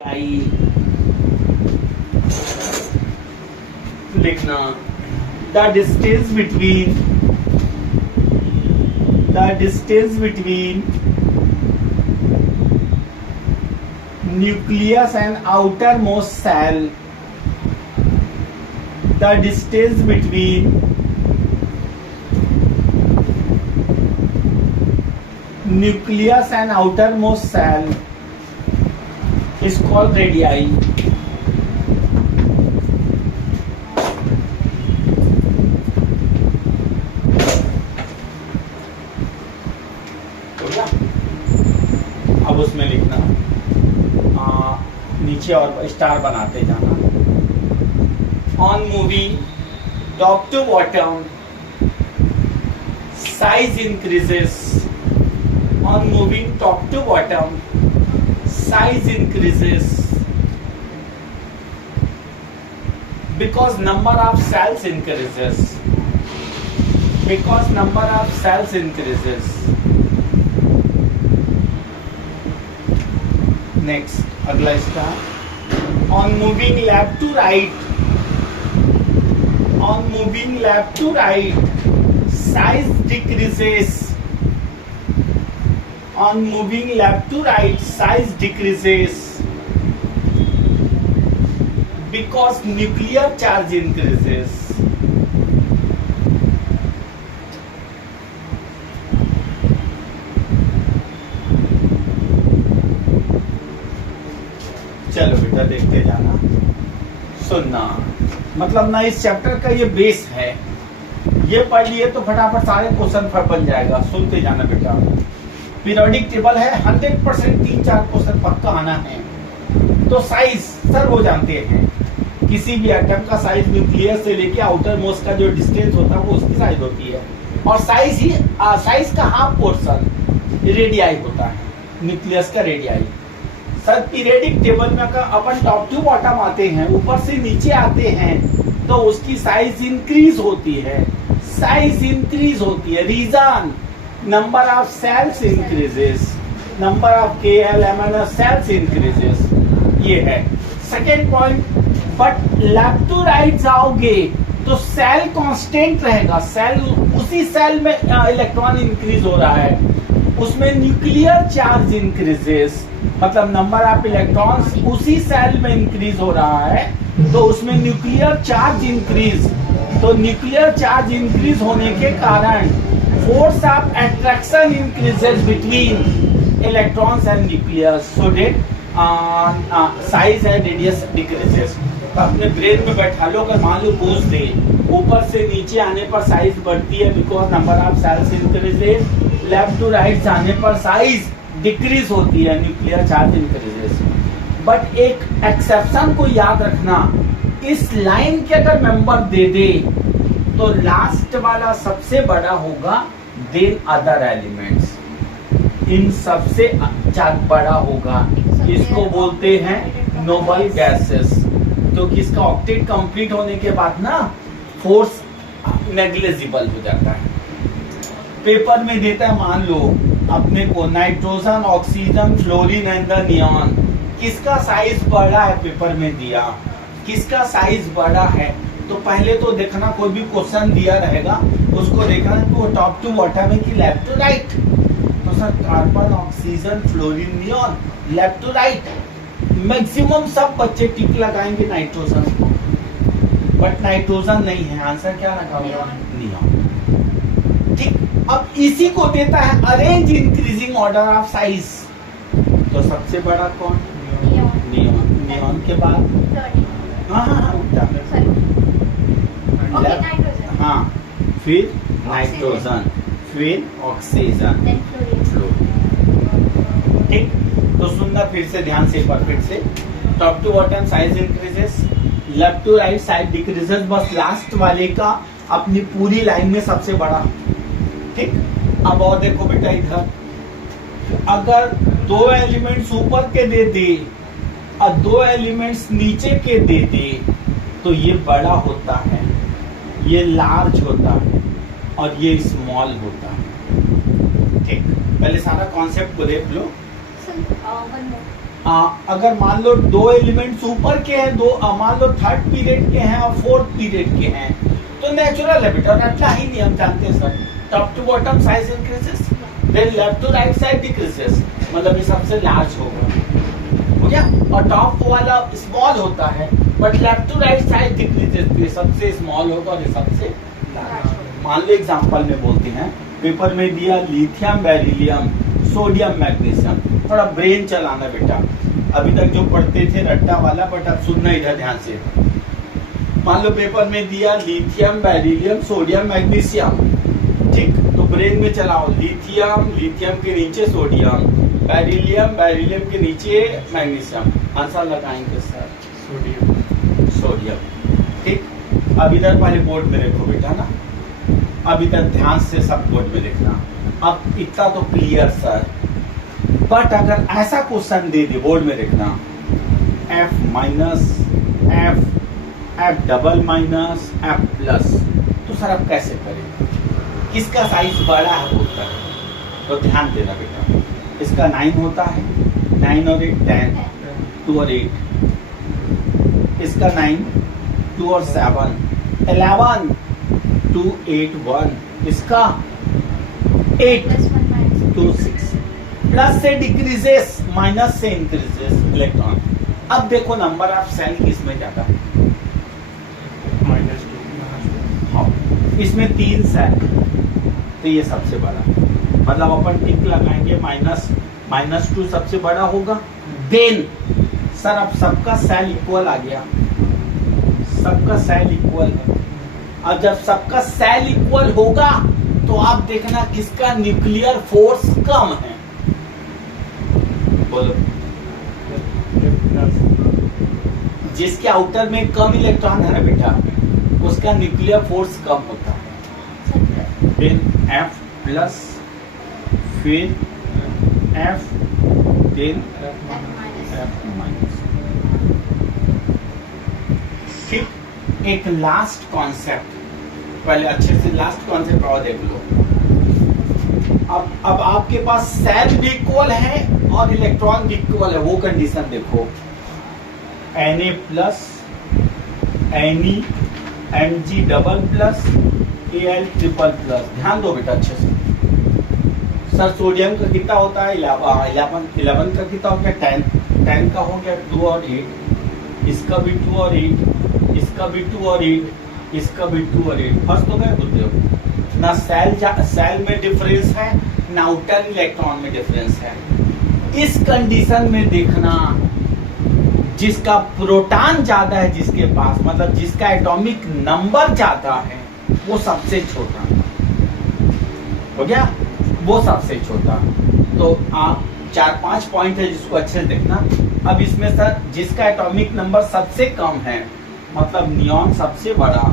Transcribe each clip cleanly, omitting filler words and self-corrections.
आई लिखना the distance between nucleus and outer most shell the distance between nucleus and outer most shell is called radii. हो गया? अब उसमें लिखना नीचे और स्टार बनाते जाना. On moving top to bottom, size increases. On moving top to bottom, size increases because number of cells increases. Because number of cells increases. Next, अगला इसका on moving left to right. On moving left to right, size decreases. On moving left to right, size decreases because nuclear charge increases. चलो बेटा देखते जाना, सुनना. मतलब ना इस चैप्टर का ये बेस है, ये पढ़ लिए तो फटाफट सारे क्वेश्चन बन जाएगा. सुनते जाना बेटा. पीरियोडिक टेबल है 100%, 3-4 क्वेश्चन पक्का आना है. तो साइज सर वो जानते हैं, किसी भी एटम का साइज न्यूक्लियस से लेके आउटर मोस्ट का जो डिस्टेंस होता है वो उसकी साइज होती है. और साइज का हाफ पोर्शन रेडियाई होता है, न्यूक्लियस का रेडियाई. सर पीरियोडिक टेबल में अपन टॉप टू बॉटम आते हैं, ऊपर से नीचे आते हैं, तो उसकी साइज इंक्रीज होती है. साइज इंक्रीज होती है. Reason number of cells increases, number of KLMNO cells increases. ये है second point. But left to right जाओगे तो सेल कांस्टेंट रहेगा. सेल उसी सेल में इलेक्ट्रॉन इंक्रीज हो रहा है, उसमें न्यूक्लियर चार्ज इंक्रीजेस. मतलब नंबर ऑफ इलेक्ट्रॉन्स उसी सेल में इंक्रीज हो रहा है, तो उसमें न्यूक्लियर चार्ज इंक्रीज. तो न्यूक्लियर चार्ज इंक्रीज होने के कारण force of attraction increases between electrons and nucleus, so that size and radius decreases. तो अपने ब्रेन में बैठा लो, अगर मान लो पूछ दे ऊपर से नीचे आने पर साइज बढ़ती है because number of shells increases, left to right जाने पर साइज डिक्रीज होती है, न्यूक्लियर चार्ज इंक्रीजेस. बट एक एक्सेप्शन को याद रखना, इस लाइन के अगर मेंबर दे दे तो लास्ट वाला सबसे बड़ा होगा, देन अदर एलिमेंट्स इन सबसे बड़ा होगा. इसको बोलते हैं नोबल गैसेस. क्योंकि इसका ऑक्टेट कंप्लीट होने के बाद ना फोर्स नेग्लिजिबल हो जाता है. पेपर में देता है, मान लो अपने को nitrogen, oxygen, fluorine and the neon, किसका साइज बड़ा है पेपर में दिया, किसका साइज बड़ा है. तो पहले तो देखना, कोई भी क्वेश्चन दिया रहेगा उसको देखना कि वो टॉप टू बॉटम है कि लेफ्ट टू राइट. तो sir carbon, oxygen, fluorine, neon, left to right. Maximum सब बच्चे टिक लगाएंगे नाइट्रोजन को, बट नाइट्रोजन नहीं है. आंसर क्या लगा होगा? नियॉन. ठीक. अब इसी को देता है arrange increasing order of size. तो सबसे बड़ा कौन? नियॉन. नियॉन के बाद हाँ, फिर नाइट्रोजन, फिर ऑक्सीजन, ठीक. तो सुनना फिर से ध्यान से, एक बार फिर से. Top to bottom size increases, left to right size decreases. बस लास्ट वाले का अपनी पूरी लाइन में सबसे बड़ा. ठीक. अब और देखो बेटा इधर, अगर 2 एलिमेंट्स ऊपर के दे दे और 2 एलिमेंट्स नीचे के दे दे तो ये बड़ा होता है, ये लार्ज होता है और ये स्मॉल होता है. ठीक. पहले सारा कॉन्सेप्ट को देख लो. अगर मान लो दो एलिमेंट्स ऊपर के हैं, दो मान लो थर्ड पीरियड के हैं और फोर्थ पीरियड के हैं, तो नेचुरल है बेटा, रटना ही नहीं, हम जानते हैं sir. Top to bottom size increases, then left to right side decreases, मतलब ये सबसे लार्ज होगा, हो गया। और टॉप वाला स्मॉल होता है, but left to right side decreases, तो ये सबसे स्मॉल होगा और ये सबसे लार्ज। मान लो एग्जांपल में बोलते हैं, पेपर में दिया लिथियम बेरिलियम सोडियम मैग्नीशियम, थोड़ा ब्रेन चलाना बेटा, अभी तक जो पढ़ते थे रट्टा वाला, बट अब सुनना इधर ध्यान से। मान लो पेपर में दिया लिथियम बेरिलियम सोडियम मैग्नीशियम, ठीक, तो ब्रेन में चलाओ, लिथियम, लिथियम के नीचे सोडियम, बेरिलियम, बेरिलियम के नीचे मैग्नीशियम, आंसर लगाएंगे सर सोडियम, सोडियम, ठीक। अब इधर पहले बोर्ड में देखो बेटा ना, अब इधर ध्यान से सब बोर्ड में देखना। अब इतना तो क्लियर सर, बट अगर ऐसा क्वेश्चन दे दे, बोर्ड में देखना, F minus F double minus F plus, तो सर अब कैसे करें, किसका साइज बड़ा है होता है, तो ध्यान देना बेटा, इसका 9 होता है, 9 और 8 10, 2 और 8, इसका 9, 2 और 7 11, 2 8 1, इसका 8 2 6, प्लस से डिक्रीजेस माइनस से इंक्रीजेस इलेक्ट्रॉन। अब देखो नंबर ऑफ सेल किसमें ज्यादा है, -2, हाँ, इसमें 3 सेल, तो ये सबसे बड़ा, मतलब अपन टिक लगाएंगे, -2 सबसे बड़ा होगा। देन सर अब सबका सेल इक्वल आ गया, सबका सेल इक्वल है, और जब सबका सेल इक्वल होगा तो आप देखना किसका न्यूक्लियर फोर्स कम है, बोलो। जिसके आउटर में कम इलेक्ट्रॉन है ना बेटा, उसका न्यूक्लियर फोर्स कम होता है। फिर F प्लस, फिर F, फिर F माइनस, ठीक। एक लास्ट कॉन्सेप्ट, पहले अच्छे से लास्ट कॉन्सेप्ट और देख लो। अब आपके पास सेल भी इक्वल है और इलेक्ट्रॉन भी इक्वल है, वो कंडीशन देखो, Na plus, Ne, Mg double plus, Al triple plus. ध्यान दो बेटा अच्छे से, सर सोडियम का कितना होता है 11 का कितना हो गया 10 का हो गया 2 और 8, इसका भी 2 और 8, इसका भी 2 और 8, इसका भी 2 और 8, फर्स्ट हो गए होते हो ना। सेल में डिफरेंस है ना, आउटर इलेक्ट्रॉन में डिफरेंस है। इस कंडीशन में देखना, जिसका प्रोटॉन ज्यादा है जिसके पास, मतलब जिसका एटॉमिक नंबर ज्यादा है, वो सबसे छोटा हो गया, वो सबसे छोटा। तो आप 4-5 पॉइंट है जिसको अच्छे से देखना। अब इसमें सर जिसका एटॉमिक नंबर सबसे कम है, मतलब नियॉन सबसे बड़ा,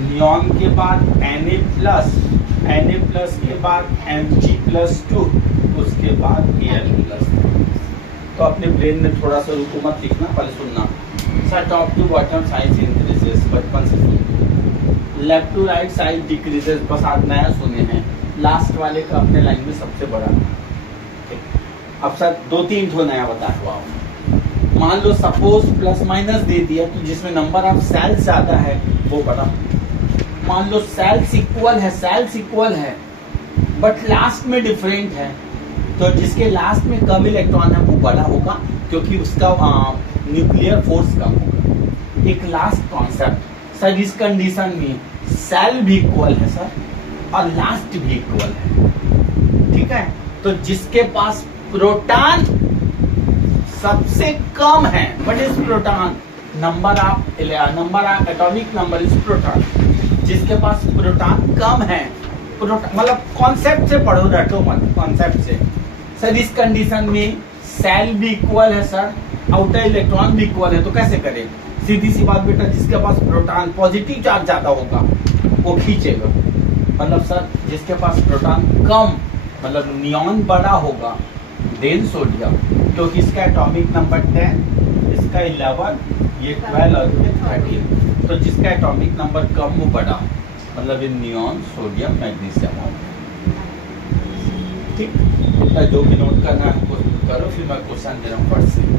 नियॉन के बाद Na प्लस के बाद Mg+2, उसके बाद Al+। तो अपने ब्रेन में थोड़ा सा रुको मत लिखना, पहले सुनना। Sir top to bottom size increases, बचपन से सुन, left to right size decreases, बस आज नया सुने हैं, लास्ट वाले का अपने लाइन में सबसे बड़ा। अब सर 2-3 ठो नया बता दो आप। मान लो सपोज प्लस माइनस दे दिया, तो जिसमें नंबर ऑफ सेल्स ज्यादा है वो बड़ा। मान लो सेल्स इक्वल है बट लास्ट में डिफरेंट है, तो जिसके लास्ट में कम इलेक्ट्रॉन है वो बड़ा होगा, क्योंकि उसका न्यूक्लियर फोर्स कम होगा। एक लास्ट कॉन्सेप्ट सर, इस कंडीशन में सेल भी इक्वल है सर और लास्ट भी इक्वल है, ठीक है। तो जिसके पास प्रोटॉन सबसे कम है, बट इस proton number of atomic number इस प्रोटॉन, जिसके पास प्रोटॉन कम है, मतलब कॉन्सेप्ट से पढ़ो, रटो मत, कॉन्सेप्ट से। सर इस कंडीशन में सेल भी इक्वल है सर, आउटर इलेक्ट्रॉन भी इक्वल है, तो कैसे करें? सीधी सी बात बेटा, जिसके पास प्रोटॉन पॉजिटिव चार्ज ज्यादा होगा वो खींचेगा, मतलब सर जिसके पास प्रोटॉन कम, मतलब नियॉन बड़ा होगा, देन सोडियम, क्योंकि इसका एटॉमिक नंबर 10, इसका 11, ये 12 और ये 13, तो जिसका एटॉमिक नंबर कम वो बड़ा, मतलब इन नियॉन सोडियम मैग्नीशियम, ठीक। इतना जो भी नोट करना है करो, फिर मैं क्वेश्चन दे रहा हूँ फट से।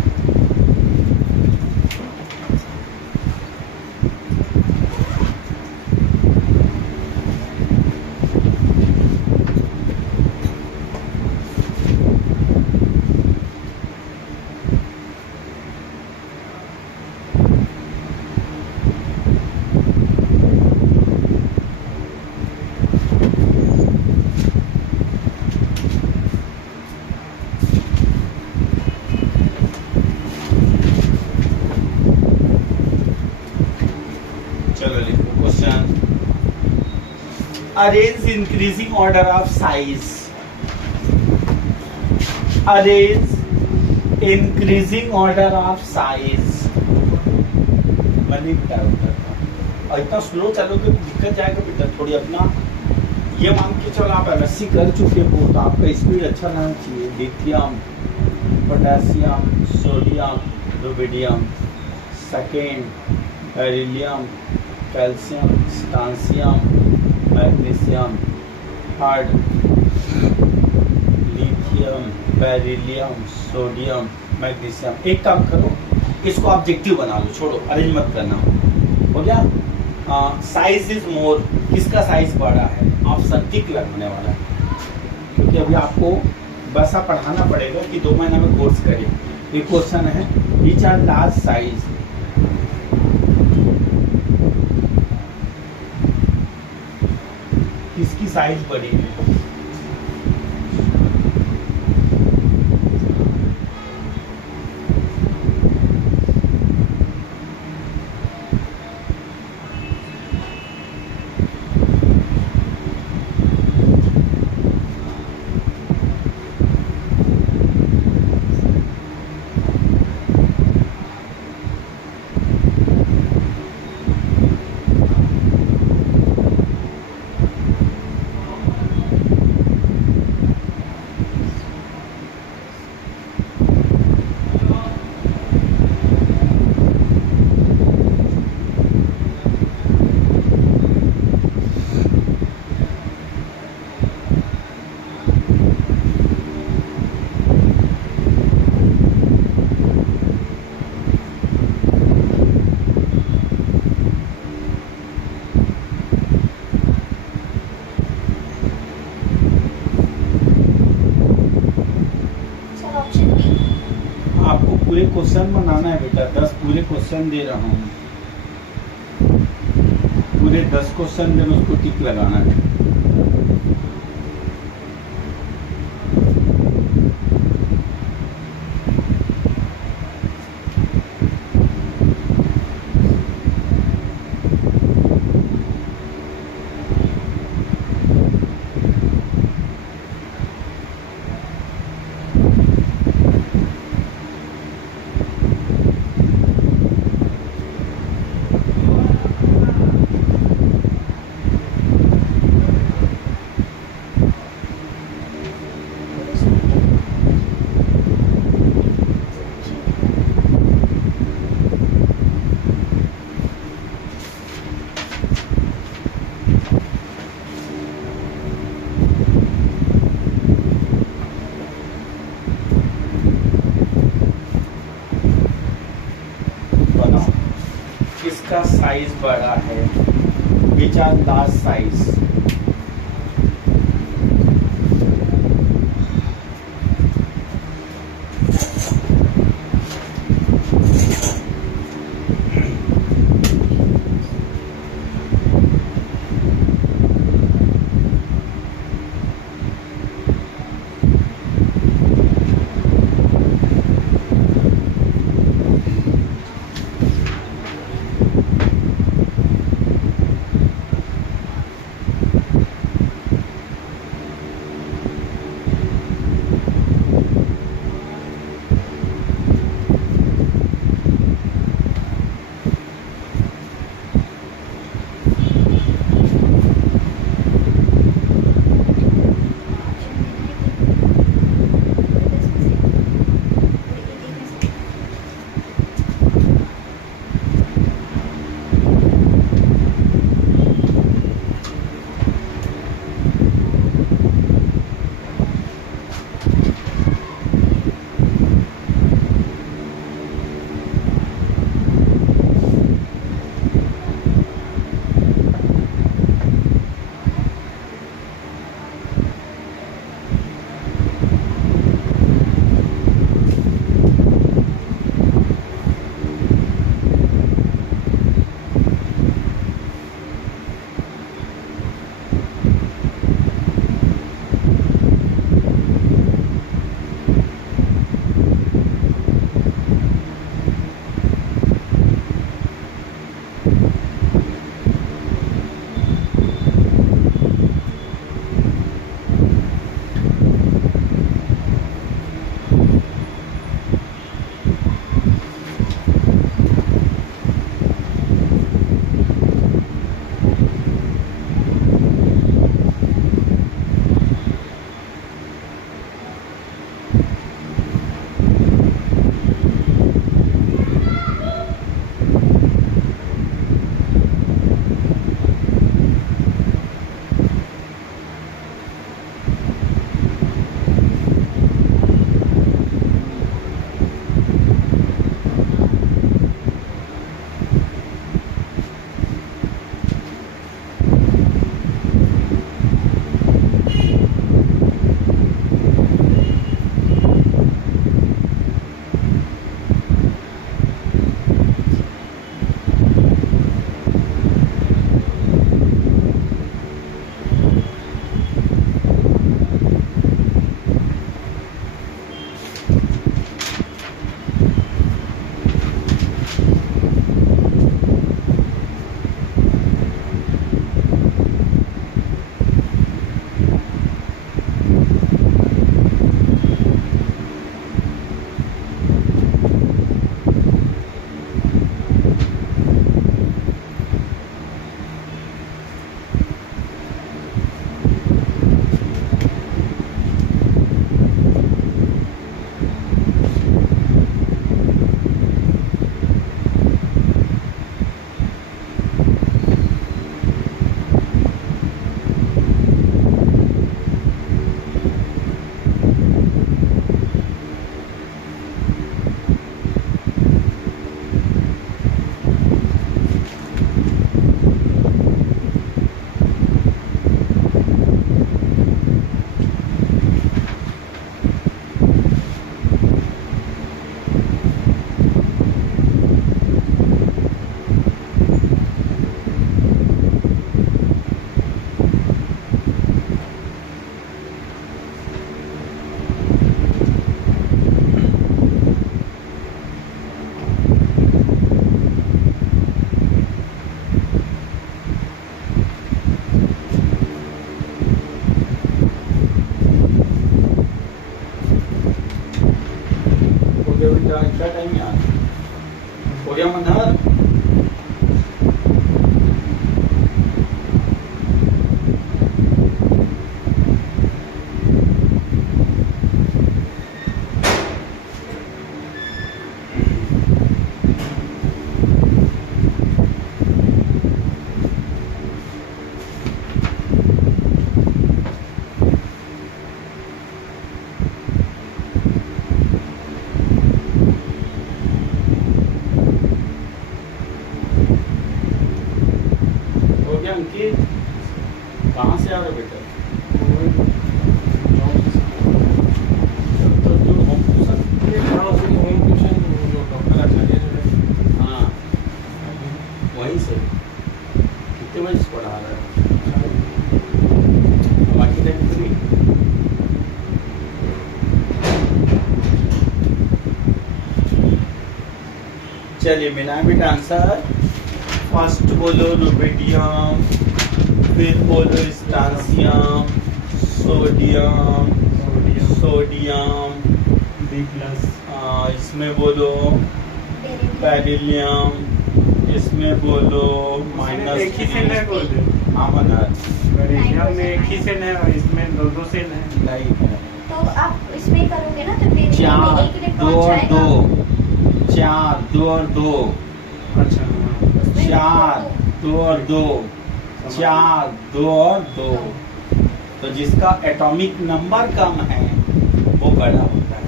चलो लिखो question. Arrange increasing order of size, arrange increasing order of size. मैंने बताया था, और इतना स्लो चलोगे तो दिक्कत जाएगा बेटा। थोड़ी अपना ये मान के चलो, आप एमएससी कर चुके हो तो आपका स्पीड अच्छा रहना चाहिए। Lithium, potassium, sodium, rubidium, second beryllium, calcium, strontium, magnesium, third lithium, beryllium, sodium, magnesium. एक काम करो, इसको ऑब्जेक्टिव बना लो, छोड़ो अरेंज मत करना। हो गया? साइज इज मोर, किसका साइज बड़ा है? ऑप्शन टिक लगने वाला है, क्योंकि अभी आपको बस पढ़ाना पड़ेगा कि 2 महीना में कोर्स करें। एक क्वेश्चन है, विच आर लार्ज साइज, किसकी साइज बड़ी है? पूरे क्वेश्चन बनाना है बेटा, 10 पूरे क्वेश्चन दे रहा हूँ, पूरे 10 क्वेश्चन में उसको टिक लगाना है। किसका साइज बड़ा है? Which are large size. हो गया मनहर? अंकित कहाँ से आ रहे बेटा? तो जो होम ट्यूशन जो डॉक्टर आचार्य जो है, हाँ वहीं से कितने बजे से पढ़ा रहा है? बाकी टाइम फ्री? चलिए मिला बेटा आंसर। फर्स्ट बोलो रुबिडियम, फिर बोलो स्टांसियम, सोडियम, B+, इसमें बोलो बेरिलियम, इसमें बोलो माइनस। एक ही सेल है बोल दे। हाँ मनहर, बेरिलियम में एक ही सेल है और इसमें दो सेल है। नहीं है। तो आप इसमें करोगे ना तो बेरिलियम में 1 इलेक्ट्रॉन जाएगा। 4 2 और 2, अच्छा, उसमें 4 2 और 2, 4 2 और 2। तो जिसका एटॉमिक नंबर कम है वो बड़ा होता है।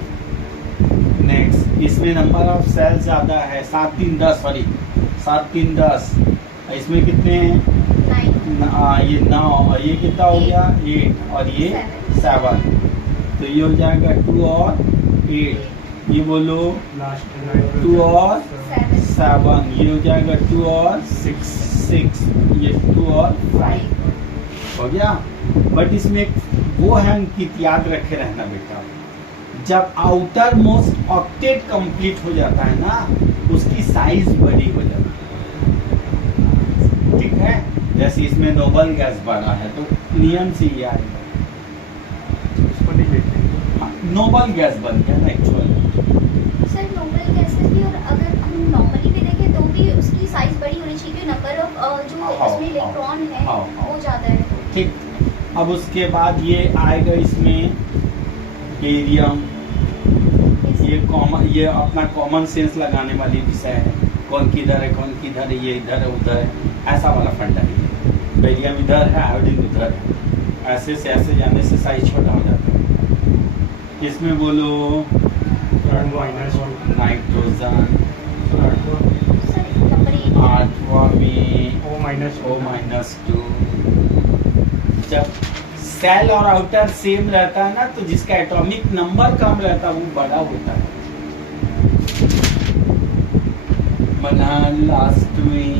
नेक्स्ट, इसमें नंबर ऑफ सेल ज्यादा है, 7 3 10, सॉरी 7 3 10। इसमें कितने हैं? 9 ये 9 और ये कितना हो गया? 8 और ये 7। तो ये हो जाएगा 2 और 8। ये बोलो लास्ट 2 और 7 7। ये हो जाएगा 2 और 6। ये 2 और 5 हो गया। बट इसमें वो है अंकित, याद रखे रहना बेटा, जब आउटर मोस्ट ऑक्टेट कंप्लीट हो जाता है ना, उसकी साइज बड़ी हो जाती है। ठीक है, जैसे इसमें नोबल गैस बना है तो नियम से ये आएगा। उसको नहीं देखते। नोबल गैस बन गया ना एक्चुअली। सर नोबल गैसेस भी, और अगर हम नॉर्मली भी देखें तो भी उसकी साइज बड़ी होनी चाहिए, नंबर ऑफ जो उसमें इलेक्ट्रॉन है वो ज्यादा है। ठीक, अब उसके बाद ये आएगा इसमें बेरियम। ये कॉमन, ये अपना कॉमन सेंस लगाने वाली विषय है, कौन किधर है, कौन किधर है, ये इधर है उधर है, ऐसा वाला फंडा है। बेरियम इधर है, आयोडीन उधर है, ऐसे से ऐसे जाने से साइज छोटा हो जाता है। इसमें बोलो नाइट्रोजन, सर नंबर 8 आठवां में O-2। जब सेल और आउटर सेम रहता है ना, तो जिसका एटॉमिक नंबर कम रहता है वो बड़ा होता है। बना लास्ट में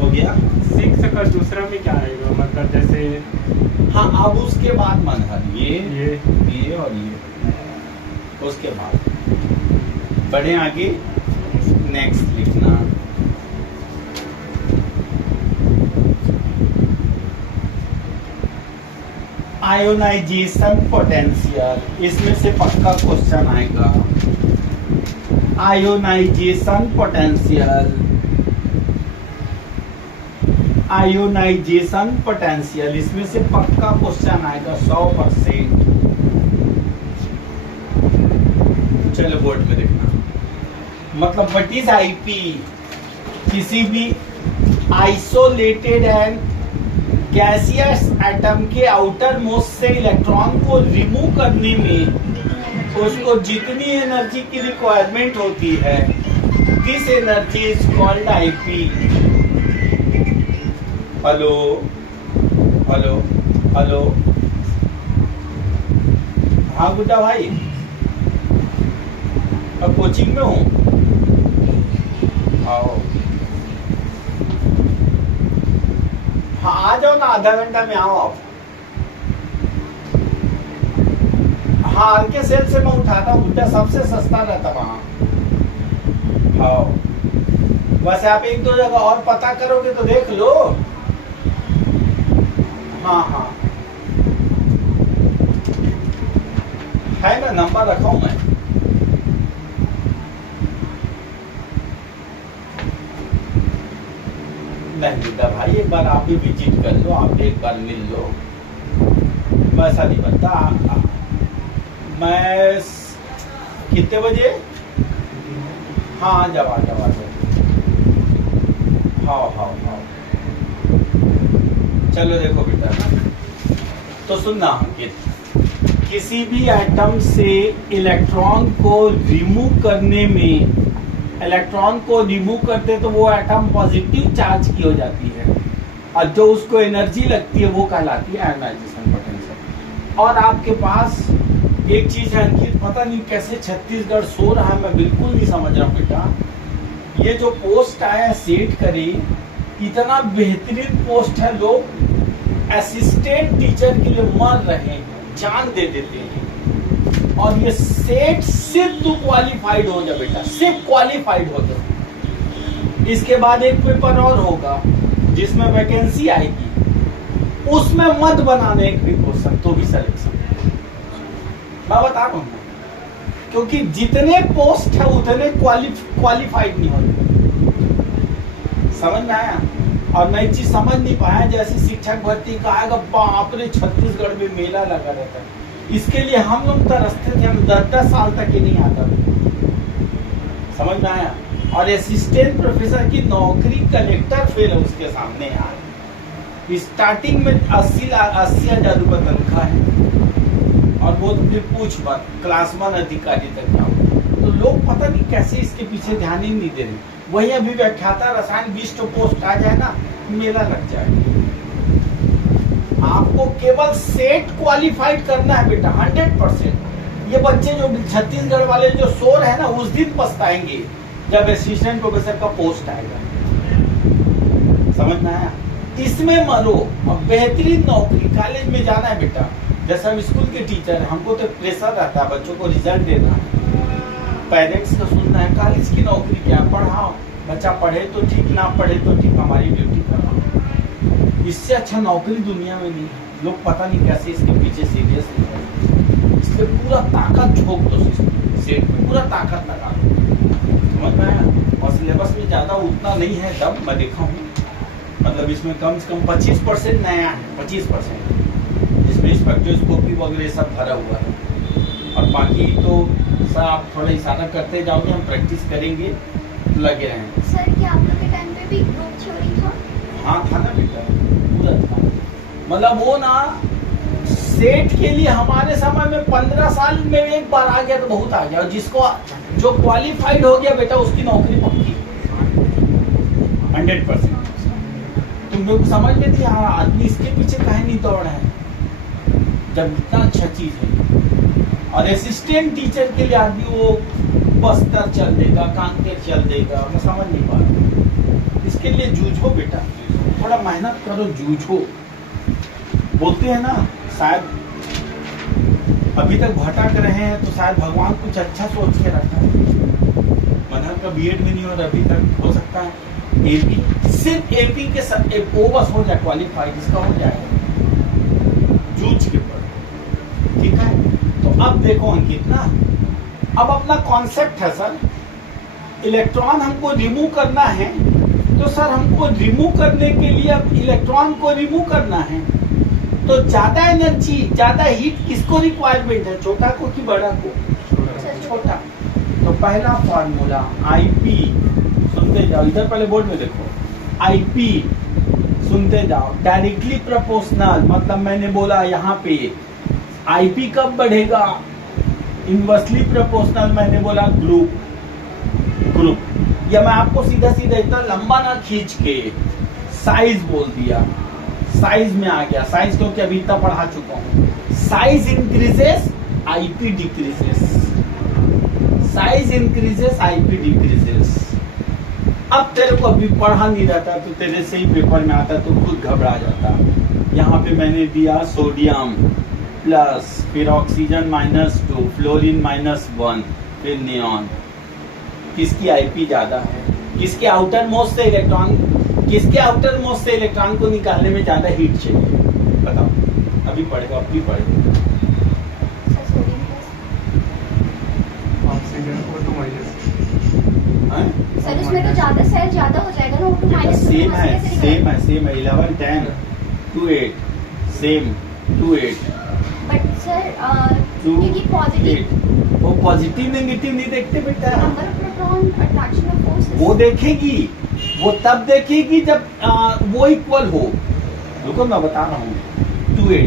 हो गया। 6 का दूसरा में क्या आएगा, मतलब जैसे हाँ, अब उसके बाद मनहर ये और ये, उसके बाद बढ़े आगे। नेक्स्ट लिखना आयोनाइजेशन पोटेंशियल, इसमें से पक्का क्वेश्चन आएगा। आयोनाइजेशन पोटेंशियल, आयोनाइजेशन पोटेंशियल, इसमें से पक्का क्वेश्चन आएगा 100%। चलो बोर्ड में देखना। मतलब व्हाट इज आईपी? किसी भी आइसोलेटेड एंड गैसियस एटम के आउटर मोस्ट से इलेक्ट्रॉन को रिमूव करने में उसको जितनी एनर्जी की रिक्वायरमेंट होती है, this energy is called IP. Hello hello hello, हाँ गुड्डा भाई, अब कोचिंग में हूँ, आओ। हाँ आ जाओ ना, आधा घंटा में आओ आप। हाँ आर के सेल से मैं उठाता हूँ गुड्डा, सबसे सस्ता रहता वहाँ। हाँ वैसे आप 1-2 जगह और पता करोगे तो देख लो। हाँ हाँ नंबर रखा हूं मैं। नहीं बेटा भाई, एक बार आप भी विजिट कर लो, आप भी एक बार मिल लो। वैसा नहीं बनता। मैं कितने बजे? हाँ जब आ जाओ। हाँ। चलो देखो बेटा, तो सुनना अंकित, किसी भी एटम से इलेक्ट्रॉन को रिमूव करने में, इलेक्ट्रॉन को रिमूव करते तो वो एटम पॉजिटिव चार्ज की हो जाती है, और जो उसको एनर्जी लगती है वो कहलाती है आयनाइजेशन पोटेंशियल। और आपके पास एक चीज है अंकित, पता नहीं कैसे छत्तीसगढ़ सो रहा है, मैं बिल्कुल नहीं समझ रहा बेटा। ये जो पोस्ट आया सेट करी, इतना बेहतरीन पोस्ट है, लोग असिस्टेंट टीचर के लिए मर रहे हैं, जान दे देते हैं। और ये सेट सिर्फ तू क्वालिफाइड हो जा बेटा, सिर्फ क्वालिफाइड हो जा। इसके बाद एक पेपर और होगा जिसमें वैकेंसी आएगी, उसमें मत बनाने एक भी क्वेश्चन, तो भी सिलेक्शन। मैं बता रहा हूं, क्योंकि जितने पोस्ट है उतने क्वालिफाइड नहीं होते। समझ में आया? और मैं एक चीज समझ नहीं पाया, जैसे शिक्षक भर्ती का आएगा, बाप रे छत्तीसगढ़ में मेला लगा रहता है। इसके लिए हम लोग तरसते थे, हम 10-10 साल तक ही नहीं आता था। समझ में आया? और असिस्टेंट प्रोफेसर की नौकरी कलेक्टर फेल है उसके सामने यार। स्टार्टिंग में 80,000 रुपये तनख्वाह है, और वो फिर पूछ मत क्लास 1 अधिकारी तक जाओ। तो लोग पता नहीं कैसे इसके पीछे ध्यान ही नहीं दे रहे। वही अभी व्याख्याता रसायन 20 पोस्ट आ जाए ना, मेला लग जाएगा। आपको केवल सेट क्वालिफाइड करना है बेटा, 100%। ये बच्चे जो छत्तीसगढ़ वाले जो सो रहे हैं ना, उस दिन पछताएंगे जब असिस्टेंट प्रोफेसर का पोस्ट आएगा। समझ में आया? इसमें मरो। अब बेहतरीन नौकरी, कॉलेज में जाना है बेटा, जैसे हम स्कूल के टीचर हैं, हमको तो प्रेशर रहता है, बच्चों को रिजल्ट देना है, पेरेंट्स का सुनना है। कॉलेज की नौकरी क्या, पढ़ाओ, बच्चा पढ़े तो ठीक, ना पढ़े तो ठीक, हमारी ड्यूटी कराओ। इससे अच्छा नौकरी दुनिया में नहीं है। लोग पता नहीं कैसे इसके पीछे सीरियस नहीं है। इसलिए पूरा ताकत झोंक दो, सेट में पूरा ताकत लगा दो। समझ में आया? और सिलेबस में ज्यादा उतना नहीं है दम, मैं देखा हूँ। मतलब इसमें कम से कम 25% नया है, 25%, जिसमें स्पेक्ट्रोस्कोपी वगैरह सब भरा हुआ है। और बाकी तो सर आप थोड़ा इशारा करते जाओगे, हम प्रैक्टिस करेंगे, लगे रहेंगे। सर क्या आप लोग के टाइम पे भी ग्रुप थ्योरी था? हाँ था ना बेटा, पूरा था। मतलब वो ना सेट के लिए हमारे समय में 15 साल में एक बार आ गया तो बहुत आ गया, और जिसको जो क्वालिफाइड हो गया बेटा, उसकी नौकरी पक्की 100%। तुम लोग समझ में थी, हाँ आदमी इसके पीछे काहे नहीं दौड़ है, जब इतना अच्छा चीज है। और असिस्टेंट टीचर के लिए आदमी वो बस्तर चल देगा, कांकेर चल देगा, मैं समझ नहीं पा रहा। इसके लिए जूझो बेटा, थोड़ा मेहनत करो, जूझो। बोलते हैं ना, शायद अभी तक भटक रहे हैं तो शायद भगवान कुछ अच्छा सोच के रखा है। मनहर का बीएड में नहीं हो रहा अभी तक, हो सकता है एपी, सिर्फ एपी के सब वो बस हो जाए क्वालिफाइड, इसका हो जाएगा, जूझ के पढ़ो। ठीक है? तो अब देखो अंकित ना, अब अपना कॉन्सेप्ट है सर, इलेक्ट्रॉन हमको रिमूव करना है, तो सर हमको रिमूव करने के लिए अब इलेक्ट्रॉन को रिमूव करना है, तो ज्यादा एनर्जी, ज्यादा हीट किसको रिक्वायरमेंट है, छोटा को कि बड़ा को? छोटा। तो पहला फॉर्मूला आईपी, सुनते जाओ, इधर पहले बोर्ड में देखो, आईपी सुनते जाओ, डायरेक्टली प्रोपोर्शनल, मतलब मैंने बोला यहाँ पे आईपी कब बढ़ेगा, इनवर्सली प्रोपोर्शनल, मैंने बोला ग्रुप। या मैं आपको सीधा सीधा इतना लंबा ना खींच के साइज बोल दिया, साइज में आ गया, साइज क्योंकि अभी इतना पढ़ा चुका हूँ। Size increases, IP decreases, size increases, IP decreases. अब तेरे को अभी पढ़ा नहीं रहता तो तेरे से ही पेपर में आता तो खुद घबरा जाता। यहाँ पे मैंने दिया सोडियम प्लस, फिर ऑक्सीजन -2, फ्लोरीन -1, फिर नियॉन। किसकी आईपी ज्यादा है, किसके आउटर मोस्ट से इलेक्ट्रॉन, किसके आउटर मोस्ट से इलेक्ट्रॉन को निकालने में ज्यादा हीट चाहिए, बताओ। अभी पढ़ेगा, अब भी पढ़ेगा। सेम है, कैसे निकला? सेम है, सेम है। 11 10 2 8 सेम 2 8 बट सर 2 क्योंकि पॉजिटिव 8 वो पॉजिटिव नेगेटिव नहीं देखते बेटा। Number of proton attraction of forces वो देखेगी, वो तब देखेगी जब वो इक्वल हो। रुको मैं बता रहा हूँ। 2 8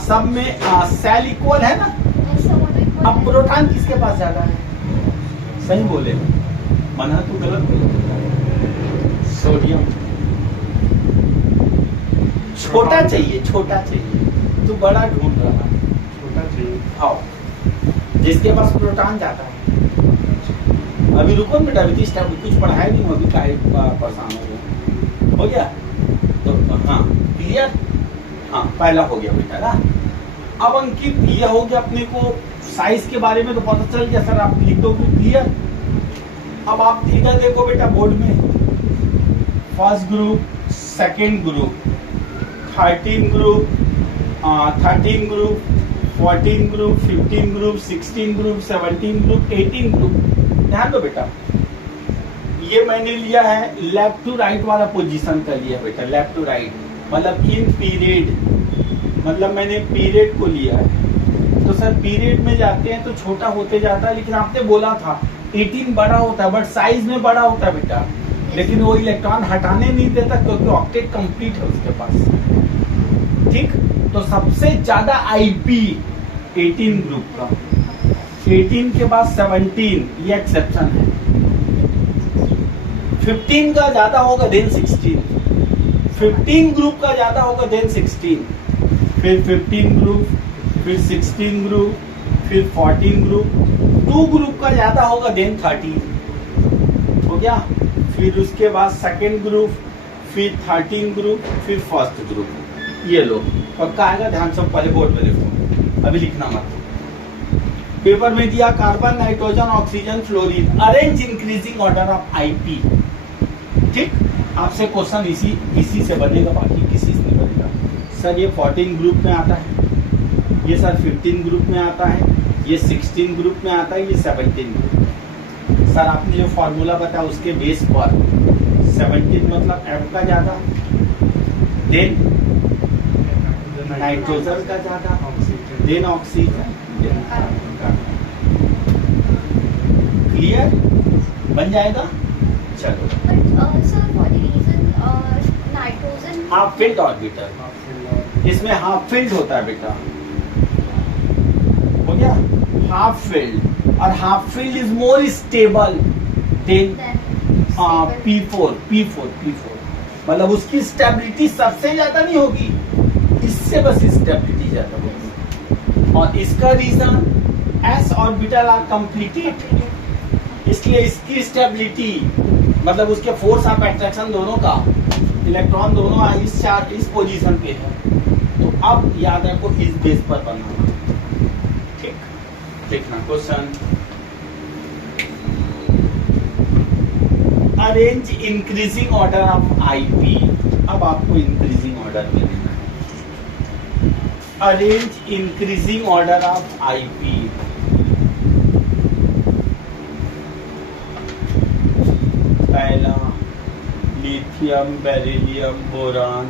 सब में सेल इक्वल है ना। अब प्रोटॉन किसके पास ज्यादा है? सही बोले, मना तो गलत बोले। सोडियम छोटा चाहिए, छोटा चाहिए, तू बड़ा ढूंढ रहा है। छोटा चाहिए। हाँ, जिसके पास प्रोटॉन ज्यादा है। अभी रुको बेटा, अभी कुछ पढ़ाया नहीं, अभी काहे परेशान हो गया। तो हाँ क्लियर, हाँ पहला हो गया बेटा ना। अब अंकित ये हो गया अपने को साइज के बारे में तो पता चल गया। सर आप लिख दो क्लियर। अब आप इधर देखो बेटा बोर्ड में, first group, second group, 13 group, 13 group, 14 group, 15 group, 16 group, 17 group, 18 group. ध्यान दो बेटा, ये मैंने लिया है लेफ्ट टू राइट वाला पोजीशन का लिया बेटा। लेफ्ट टू राइट मतलब इन पीरियड, मतलब मैंने पीरियड को लिया है। तो सर पीरियड में जाते हैं तो छोटा होते जाता है, लेकिन आपने बोला था 18 बड़ा होता है, बट साइज में बड़ा होता है बेटा। लेकिन वो इलेक्ट्रॉन हटाने नहीं देता क्योंकि ऑक्टेट कंप्लीट है उसके पास। ठीक, तो सबसे ज्यादा आईपी 18 ग्रुप का, 18 के बाद 17, ये एक्सेप्शन है। 15 का ज्यादा होगा देन 16, 15 ग्रुप का ज्यादा होगा देन 16, फिर 15 ग्रुप, फिर 16 ग्रुप, फिर 14 ग्रुप, 2 ग्रुप का ज्यादा होगा देन 13 हो गया। फिर उसके बाद सेकेंड ग्रुप, फिर 13 ग्रुप, फिर फर्स्ट ग्रुप। ये लो पक्का आएगा, ध्यान से पहले बोर्ड पे लिखो, अभी लिखना मत। पेपर में दिया carbon, nitrogen, oxygen, fluorine, arrange increasing order of IP. ठीक, आपसे क्वेश्चन इसी से बनेगा, बाकी किसी से नहीं बनेगा। सर ये 14 ग्रुप में आता है, ये सर 15 ग्रुप में आता है, ये 16 ग्रुप में आता है, ये 17 ग्रुप। सर आपने जो फॉर्मूला बताया उसके बेस पर 17 मतलब एफ का ज्यादा, देन नाइट्रोजन का ज्यादा, देन ऑक्सीजन, क्लियर बन जाएगा। चलो हाफ फील्ड ऑर्बिटल, इसमें हाफ फील्ड होता है बेटा, हो गया हाफ फील्ड। और half field is more stable then P4 मतलब उसकी स्टेबिलिटी सबसे ज्यादा नहीं होगी, इससे बस स्टेबिलिटी ज्यादा होगी। और इसका reason s orbital are completed, इसलिए इसकी स्टेबिलिटी मतलब उसके फोर्स ऑफ अट्रैक्शन दोनों का, इलेक्ट्रॉन दोनों इस पोजीशन पे है। तो अब याद रखो इस बेस पर बनाना। ठीक, देखना question, arrange increasing order of IP. अब आपको इंक्रीजिंग ऑर्डर में लेना है, arrange increasing order of IP. पहला lithium, beryllium, boron,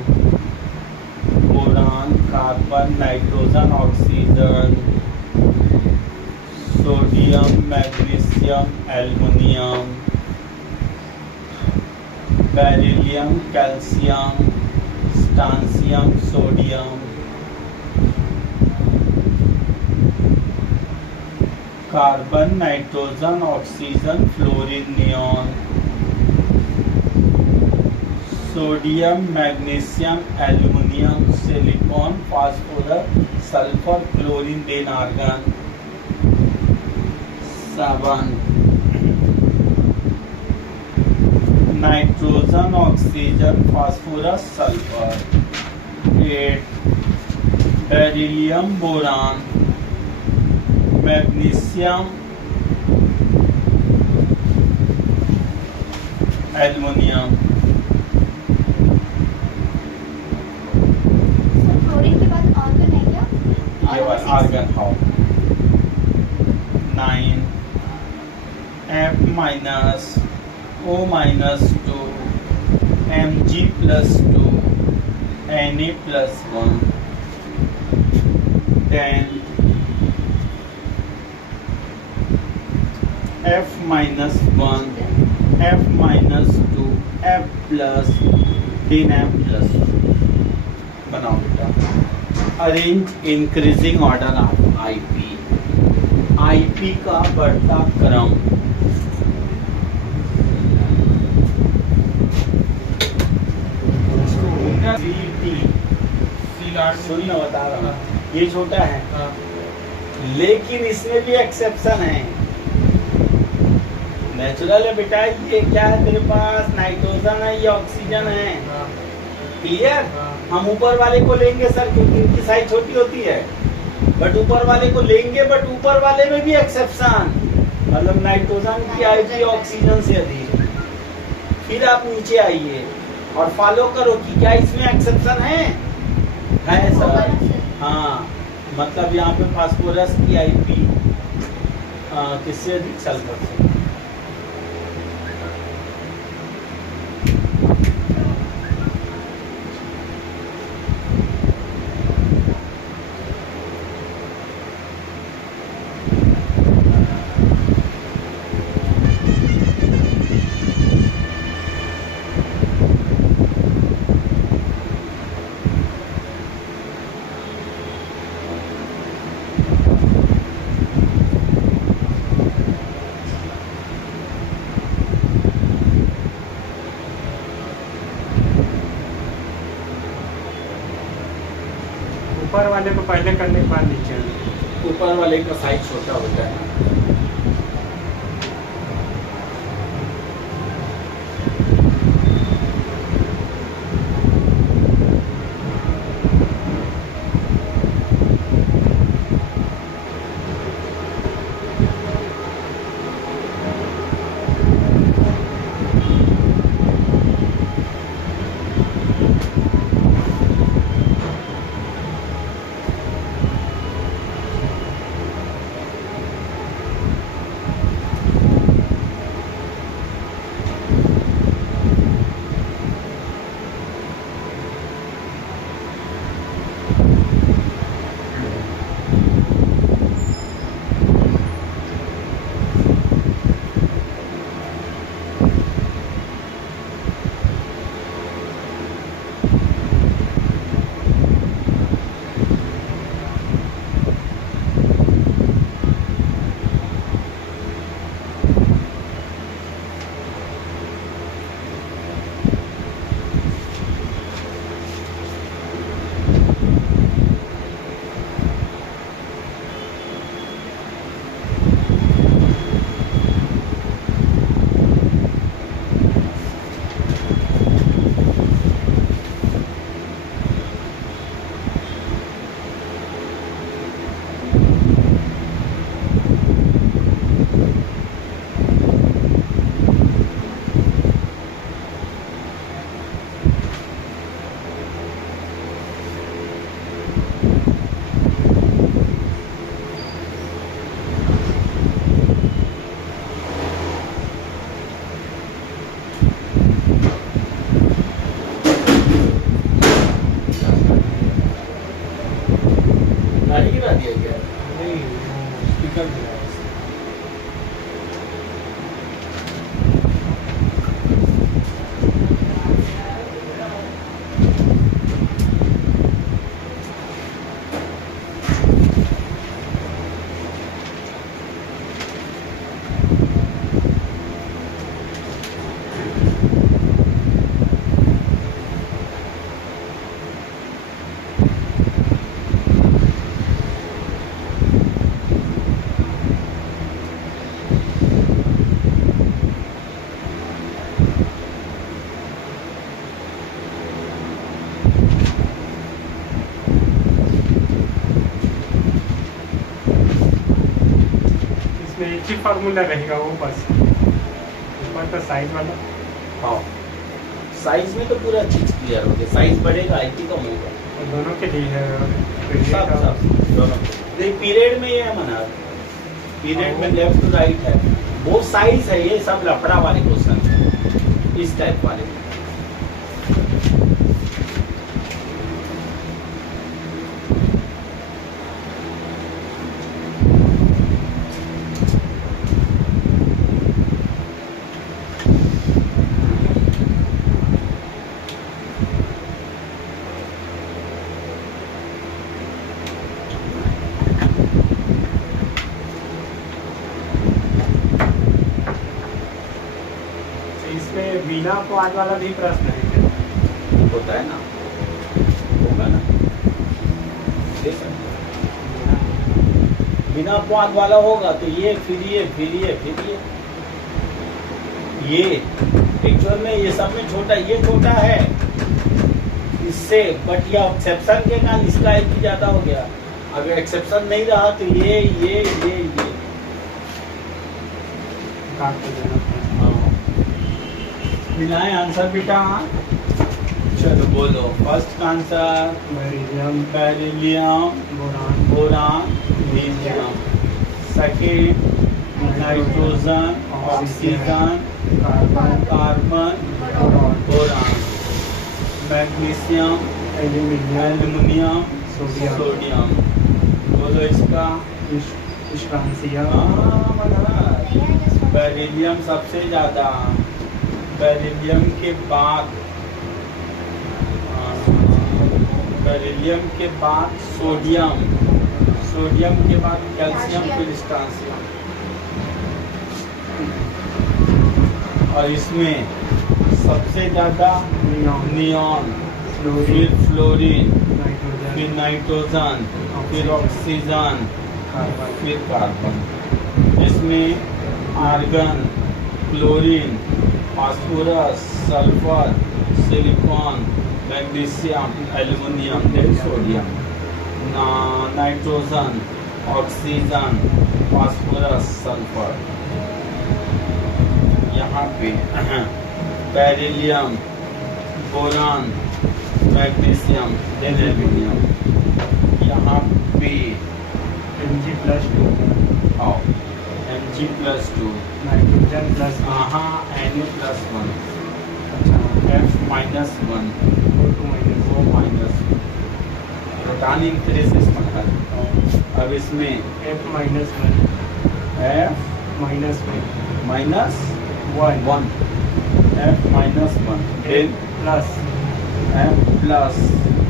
carbon, nitrogen, oxygen, sodium, magnesium, aluminium, beryllium, calcium, strontium, sodium, carbon, nitrogen, oxygen, fluorine, neon, sodium, magnesium, aluminium, silicon, phosphorus, sulphur, chlorine, then argon, 7 nitrogen, oxygen, phosphorus, sulphur, 8 beryllium, boron, magnesium, aluminium. Chlorine के बाद argon है क्या? ये वाला argon how 9 F- O-2 mg plus 2 na plus 1 then f minus 1 f minus 2 f plus 10f plus 2 बनाओ बेटा। Arrange increasing order of IP, IP का बढ़ता क्रम। सुनना बता रहा हूँ, ये छोटा है लेकिन इसमें भी एक्सेप्शन है। नेचुरल है बेटा, ये क्या है तेरे पास, नाइट्रोजन है, ये ऑक्सीजन है। क्लियर? हम ऊपर वाले को लेंगे सर क्योंकि इनकी साइज छोटी होती है, बट ऊपर वाले को लेंगे, बट ऊपर वाले में भी एक्सेप्शन, मतलब नाइट्रोजन की आईपी ऑक्सीजन से अधिक। फिर आप नीचे आइए और फॉलो करो कि क्या इसमें एक्सेप्शन है सर। हाँ, मतलब यहाँ पे फास्फोरस की आईपी किससे अधिक सल्फर से। ऊपर वाले को पहले करने के बाद नीचे आना। ऊपर वाले का साइज छोटा होता है। गाड़ी गिरा दिया क्या? नहीं, स्पीकर दिया है। एक ही फार्मूला रहेगा वो बस, ऊपर का साइज वाला। हाँ, साइज में तो पूरा चीज क्लियर हो गया। साइज बढ़ेगा, आईपी कम होगा। और दोनों के लिए है, सब दोनों। देख पीरियड में ये है मना, पीरियड में लेफ्ट टू राइट है, वो साइज है। ये सब लफड़ा वाले क्वेश्चन है, इस टाइप वाले। बिना अपवाद वाला भी प्रश्न है। होता है ना, होगा ना, दे सकते हैं। बिना अपवाद वाला होगा तो ये फिर ये फिर ये फिर ये एक्चुअल में ये सब में छोटा, ये छोटा है इससे, बट ये एक्सेप्शन के कारण इसका एक ही ज्यादा हो गया। अगर एक्सेप्शन नहीं रहा तो ये काट के देना। मिलाए आंसर बेटा। चलो बोलो फर्स्ट का answer beryllium, beryllium, boron, boron, helium. Second nitrogen, oxygen, carbon, carbon, boron. Magnesium, aluminium, aluminium, sodium, sodium. बोलो इसका। स्ट्रांसियम, बेरिलियम सबसे ज्यादा, बेरिलियम के बाद बेरिलियम के बाद सोडियम, सोडियम के बाद कैल्शियम, फिर स्ट्रांसियम। और इसमें सबसे ज्यादा नियॉन, फिर फ्लोरीन, नाइट्रोजन, फिर नाइट्रोजन, फिर ऑक्सीजन, फिर कार्बन। इसमें argon, chlorine, phosphorus, sulphur, silicon, magnesium, aluminium, फिर sodium. Nitrogen, oxygen, phosphorus, sulphur. यहाँ पे बेरिलियम, बोरान, मैग्नीशियम, एल्युमिनियम। यहाँ पे Mg+2, आओ Mg+2, नाइट्रोजन प्लस Na+1, अच्छा F-1, O2 प्रोटॉनिक तरह से इसमें है। अब इसमें F-1 F-1, F-1, then plus F+,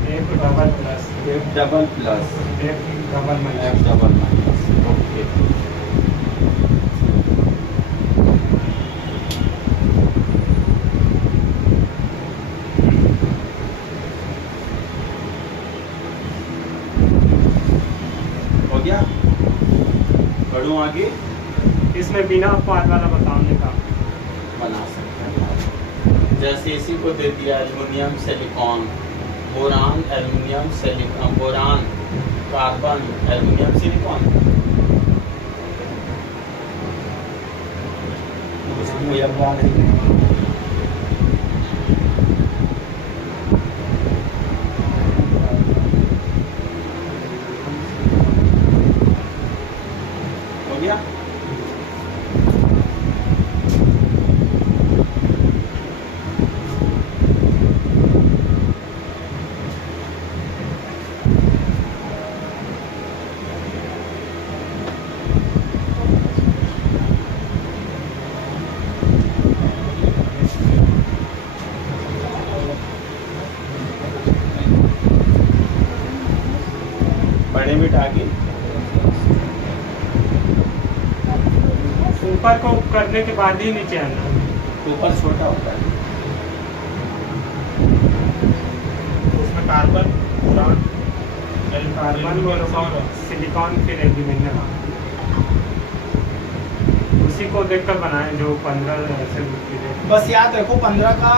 F double plus F++, F double minus F++, okay. हो गया, बढ़ूं आगे। इसमें बिना अपवाद वाला बताने का बना सकते हैं, जैसे इसी को दे दिया aluminium, silicon, boron, aluminium, silicon, boron, carbon, aluminium, silicon. उसमें यह बात है। हो गया। बड़े मिनट आगे ऊपर को करने के बाद ही नीचे आना। ऊपर छोटा होता है। उसमें carbon, boron, carbon, boron, silicon, फिर एल्यूमिनियम। उसी को देखकर बनाए जो 15 से लिखे। बस याद रखो 15 का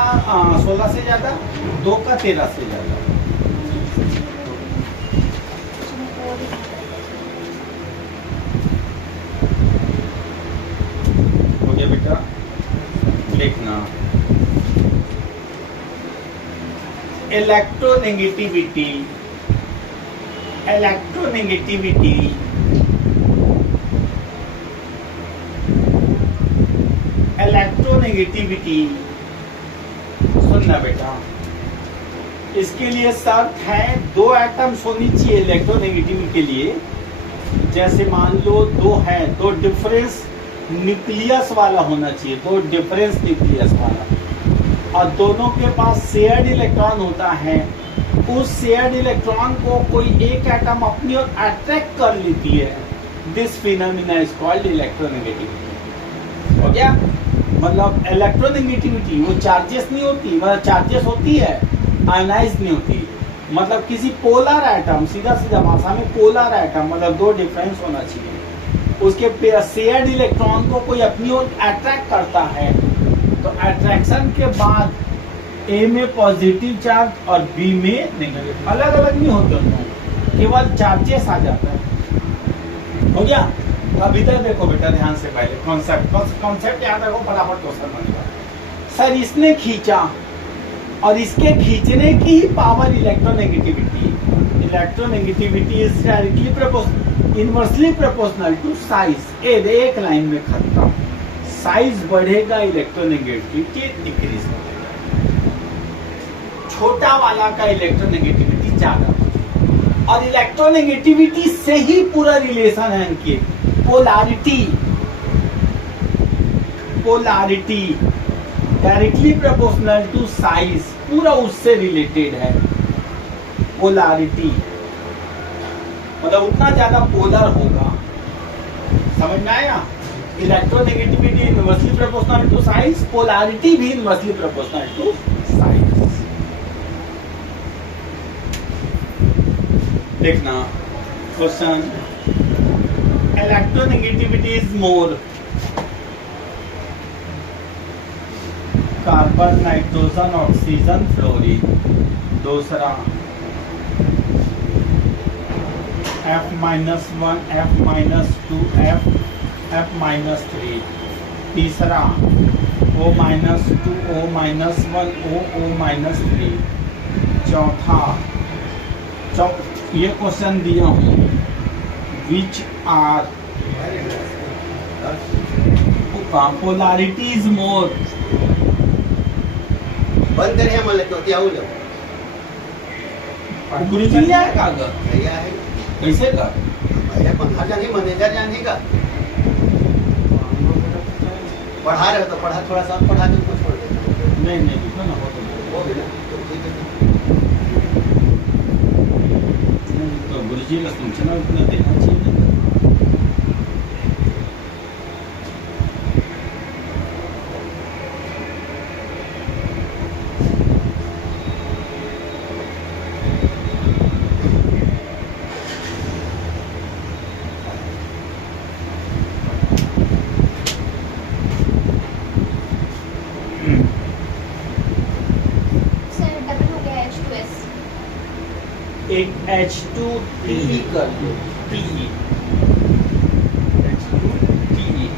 16 से ज्यादा, 2 का 13 से ज्यादा। हो गया बेटा, लिखना इलेक्ट्रोनेगेटिविटी, इलेक्ट्रोनेगेटिविटी इलेक्ट्रोनेगेटिविटी सुनना बेटा, इसके लिए शर्त है 2 एटम्स होनी चाहिए इलेक्ट्रोनेगेटिविटी के लिए। जैसे मान लो 2 है तो डिफरेंस न्यूक्लियस वाला होना चाहिए, 2 डिफरेंस न्यूक्लियस वाला, और दोनों के पास शेयर्ड इलेक्ट्रॉन होता है। उस शेयर्ड इलेक्ट्रॉन को कोई एक एटम अपनी ओर अट्रैक्ट कर लेती है। This phenomena is called electronegativity. हो गया। मतलब इलेक्ट्रोनेगेटिविटी वो चार्जेस नहीं होती, मतलब चार्जेस होती है, आयनाइज नहीं होती। मतलब किसी पोलर एटम, सीधा सीधा भाषा में पोलर एटम, मतलब दो डिफरेंस होना चाहिए, उसके शेयर्ड इलेक्ट्रॉन को कोई अपनी ओर अट्रैक्ट करता है, तो अट्रैक्शन के बाद ए में पॉजिटिव चार्ज और बी में नेगेटिव, अलग अलग नहीं होते उनमें, केवल चार्जेस आ जाता है। हो गया? तो अभी तक देखो बेटा ध्यान से, पहले कॉन्सेप्ट, बस कॉन्सेप्ट याद रखो, फटाफट क्वेश्चन बनेगा। सर इसने खींचा और इसके खींचने की ही power electronegativity, electronegativity is directly inversely proportional to size. एक लाइन में खत्म। साइज बढ़ेगा, इलेक्ट्रोनेगेटिविटी डिक्रीज होगा। छोटा वाला का इलेक्ट्रोनेगेटिविटी ज्यादा, और इलेक्ट्रोनेगेटिविटी से ही पूरा रिलेशन है इनके। Polarity, polarity directly proportional to size, पूरा उससे रिलेटेड है। पोलैरिटी मतलब उतना ज्यादा पोलर होगा, समझ में आया? Electronegativity inversely proportional to size, polarity भी इनवर्सली प्रोपोर्शनल टू साइज। देखना question, electronegativity is more, carbon, nitrogen, oxygen, fluorine. दूसरा F-1, F-2, F-3। तीसरा O-2, O-1, O-3। चौथा, ये क्वेश्चन दिया हूँ, which are polarity is more. बंद करें मला तो त्या उलो गुरुजी आहे का ग? भैया है कैसे का? भैया पंखा जाने मैनेजर जाने का पढ़ा रहे हो तो पढ़ा, थोड़ा सा पढ़ा के कुछ छोड़ देना। नहीं नहीं लिखो ना, हो गया तो ठीक है। तो गुरुजी का सूचना उतना देना चाहिए। एक H2TE कर लो, TE, H2TE।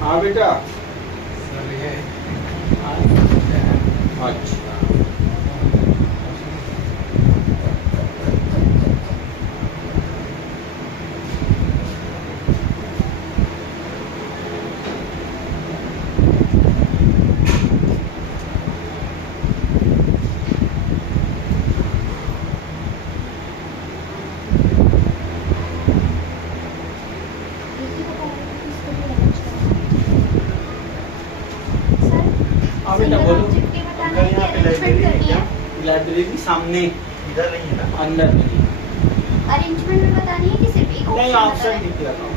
हाँ बेटा, अच्छा बेटा बोलो। लाइब्रेरी सामने, इधर नहीं है ना, अंदर नहीं। अरेंजमेंट में बतानी है कि सिर्फ एक नहीं, option ऑप्शन बताना है? लिख रहा हूँ।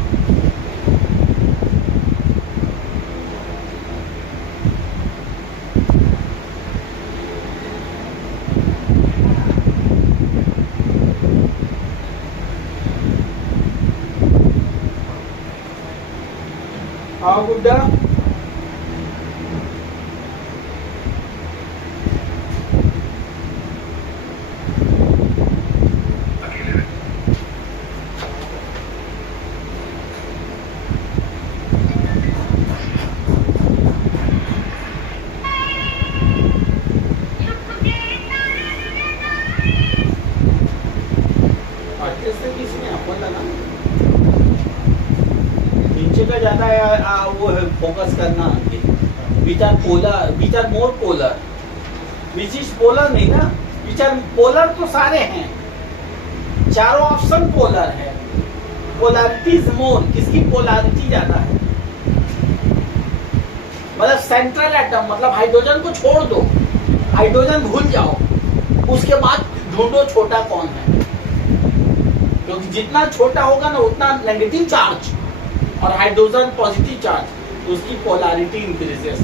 आओ गुड्डा, ज्यादा वो फोकस करना, which are polar, which are more polar, which is polar नहीं ना, विच आर पोलर तो सारे हैं, चारों ऑप्शन पोलर है। पोलैरिटी इज मोर, किसकी पोलैरिटी ज्यादा है? मतलब सेंट्रल एटम, मतलब हाइड्रोजन को छोड़ दो, हाइड्रोजन भूल जाओ, उसके बाद ढूंढो छोटा कौन है, क्योंकि जितना छोटा होगा ना उतना नेगेटिव चार्ज और हाइड्रोजन पॉजिटिव चार्ज, तो उसकी पोलैरिटी इंक्रीजेस।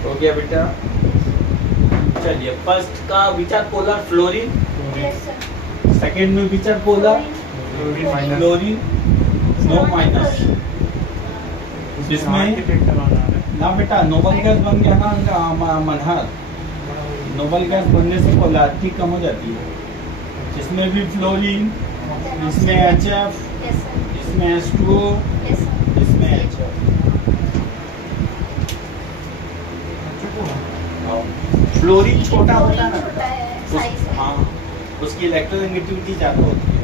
हो गया बेटा। चलिए फर्स्ट का विचार polar fluorine, yes sir. Second में विचार पोलर फ्लोरीन, नो माइनस। इसमें ना बेटा नोबल गैस बन गया ना मनहर, नोबल गैस बनने से पोलैरिटी कम हो जाती है। इसमें भी फ्लोरीन, इसमें HF, यस सर। इसमें H2O, यस सर। इसमें HF। फ्लोरीन छोटा होता है ना छोटा है, उस, साइज में। हाँ उसकी इलेक्ट्रोनेगेटिविटी ज्यादा होती है।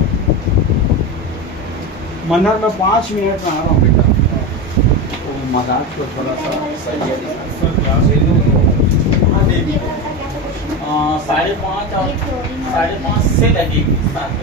मनहर में 5 मिनट में आ रहा हूँ बेटा, तो मजाक को थोड़ा सा सही है। हाँ दे दी। ये वाला क्या था क्वेश्चन? 5:30 और ये फ्लोरीन वाला। 5:30 से लगेगी 7 बजे।